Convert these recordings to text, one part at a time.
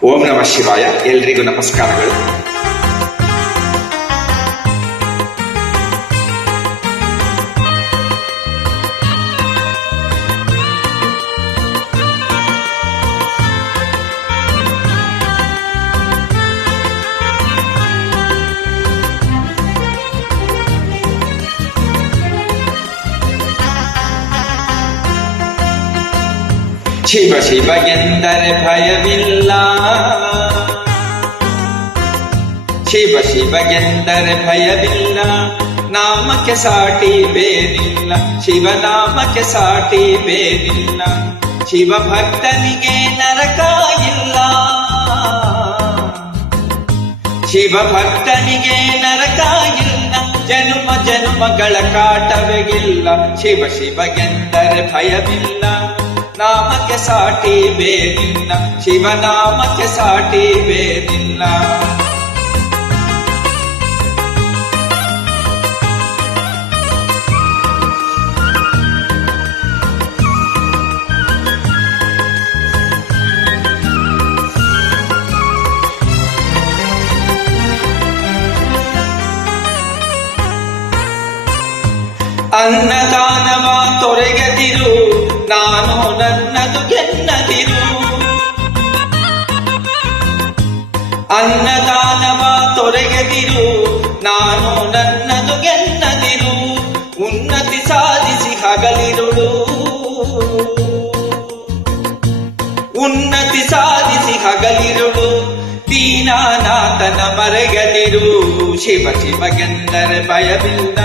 ಓಂ ನಮಃ ಶಿವಾಯ. ಎಲ್ರಿಗೂ ನಮಸ್ಕಾರಗಳು. ಶಿವ ಶಿವ ಎಂದರೆ ಭಯವಿಲ್ಲ, ಶಿವ ಶಿವ ಎಂದರೆ ಭಯವಿಲ್ಲ, ನಾಮಕ್ಕೆ ಸಾಟಿ ಬೇರಿಲ್ಲ, ಶಿವನಾಮಕ್ಕೆ ಸಾಟಿ ಬೇರಿಲ್ಲ. ಶಿವ ಭಕ್ತನಿಗೆ ನರಕ ಇಲ್ಲ, ಶಿವ ಭಕ್ತನಿಗೆ ನರಕ ಇಲ್ಲ, ಜನುಮ ಜನುಮಗಳ ಕಾಟವೆಗಿಲ್ಲ. ಶಿವ ಶಿವ ಎಂದರೆ ಭಯವಿಲ್ಲ, ನಾಮಕ್ಕೆ ಸಾಟಿ ಬೇರಿಲ್ಲ, ಶಿವನಾಮಕ್ಕೆ ಸಾಟಿ ಬೇರಿಲ್ಲ. ಅನ್ನದಾನವ ತೊರೆಗದಿರು, ನಾನು ನನ್ನದು ಗೆನ್ನದಿರು. ಅನ್ನದಾನವ ತೊರೆಗದಿರು, ನಾನು ನನ್ನದು ಗೆನ್ನದಿರು. ಉನ್ನತಿ ಸಾಧಿಸಿ ಹಗಲಿರುಳು, ಉನ್ನತಿ ಸಾಧಿಸಿ ಹಗಲಿರುಳು. ದೀನಾನಾಥನ ಮರೆಗದಿರು, ಶಿವ ಶಿವಗೆಂದರೆ ಭಯವಿಲ್ಲ,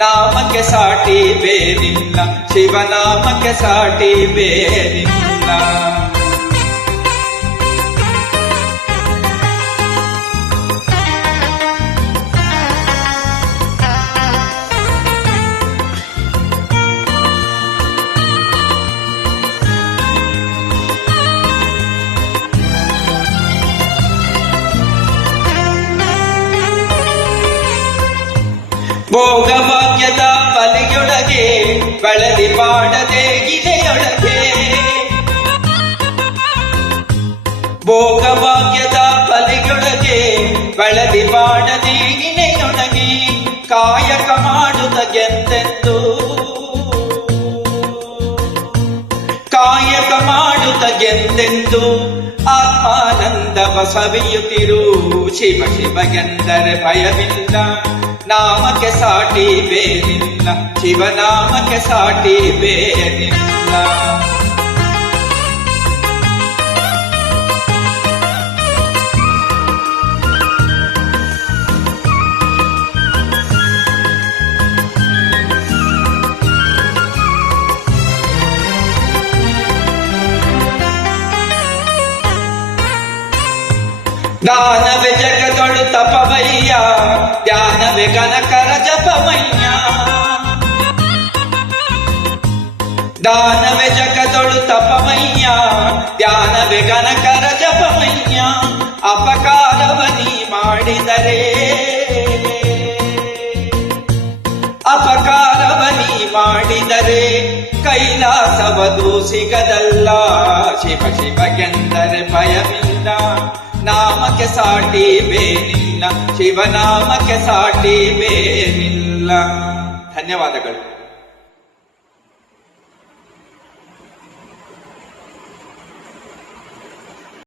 ನಾಮಕ್ಕೆ ಸಾಟಿ ಬೇರಿಲ್ಲ, ಶಿವನಾಮಕ್ಕೆ ಸಾಟಿ ಬೇರಿಲ್ಲ. ಭೋಗಭಾಗ್ಯದ ಬಲಿಯೊಳಗೆ ಬಳಲಿ ಬಾಡದೆ ಗಿಲೆಯೊಳಗೆ, ಭೋಗಭಾಗ್ಯದ ಬಲಿಯೊಳಗೆ ಬಳಲಿ ಬಾಡದೆ ಗಿಲೆಯೊಳಗೆ. ಕಾಯಕ ಮಾಡುತ್ತ ಗೆಂದೆಂದು, ಕಾಯಕ ಮಾಡುತ್ತ ಗೆಂದೆಂದು ಆತ್ಮಾನಂದವ ಸವಿಯುತ್ತಿರು. ಶಿವ ಶಿವಗೆಂದರೆ ಭಯವಿಲ್ಲ, ನಾಮಕ್ಕೆ ಸಾಟಿ ಬೇರಿಲ್ಲ, ಶಿವನಾಮಕ್ಕೆ ಸಾಟಿ ಬೇರಿಲ್ಲ. ದಾನವೇ ಜಗದೊಳು ತಪವಯ್ಯ, ಧ್ಯಾನವೇ ಗಣಕರ ಜಪವಯ್ಯ. ದಾನವೇ ಜಗದೊಳು ತಪವಯ್ಯ, ಧ್ಯಾನವೇ ಗಣಕರ ಜಪವಯ್ಯ. ಅಪಕಾರವನಿ ಮಾಡಿದರೆ, ಅಪಕಾರವನಿ ಮಾಡಿದರೆ ಕೈಲಾಸವದು ಸಿಗದಲ್ಲ. ಶಿವ ಶಿವಗೆಂದರೆ ಭಯವಿಲ್ಲ, ನಾಮಕ್ಕೆ ಸಾಟಿ ಬೇರಿಲ್ಲ, ಶಿವನಾಮಕ್ಕೆ ಸಾಟಿ ಬೇರಿಲ್ಲ. ಧನ್ಯವಾದಗಳು.